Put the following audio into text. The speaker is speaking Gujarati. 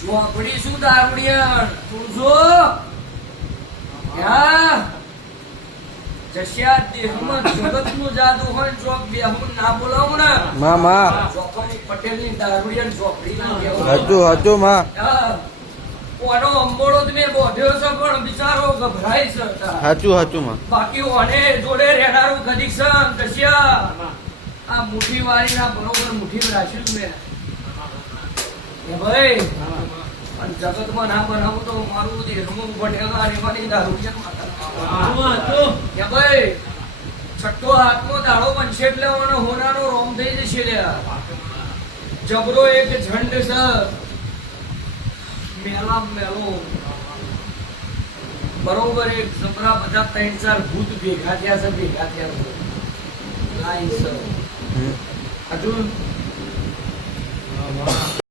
ચોપડી શું દારૂડિયણ તું જો ક્યાં જશ્યા દેહમાં જગતનું જાદુ હોય ચોક બેહું ના બોલાવું ને માં ચોકડી પટેલની દારૂડિયણ ચોપડી ના કહેવું. હતું માં ઓનો અંબોળો જ મેં બોધ્યો છે પણ બિચારો ગભરાય છે હતું માં બાકી ઓને જોડે રહેનારું કદીક છે જશ્યા આ મુઠ્ઠી વાળી ના બરોબર મુઠ્ઠી રાખ્યું જ મેં એ ભાઈ પણ જગતમાં ના બનાવું તો મારું દેહમાં બટેલા રેવાની દારૂડિયણ માતા કે ભાઈ છઠ્ઠો હાથનો દાડો બનશે એટલે મને હોનાનો રોમ થઈ જશે લ્યા. જબરો એક ઝંડ છે મેલા મેલો બરોબર એક જબરા બધા 3-4 ભૂત ભેગા થયા છે લાઈન છે હજુ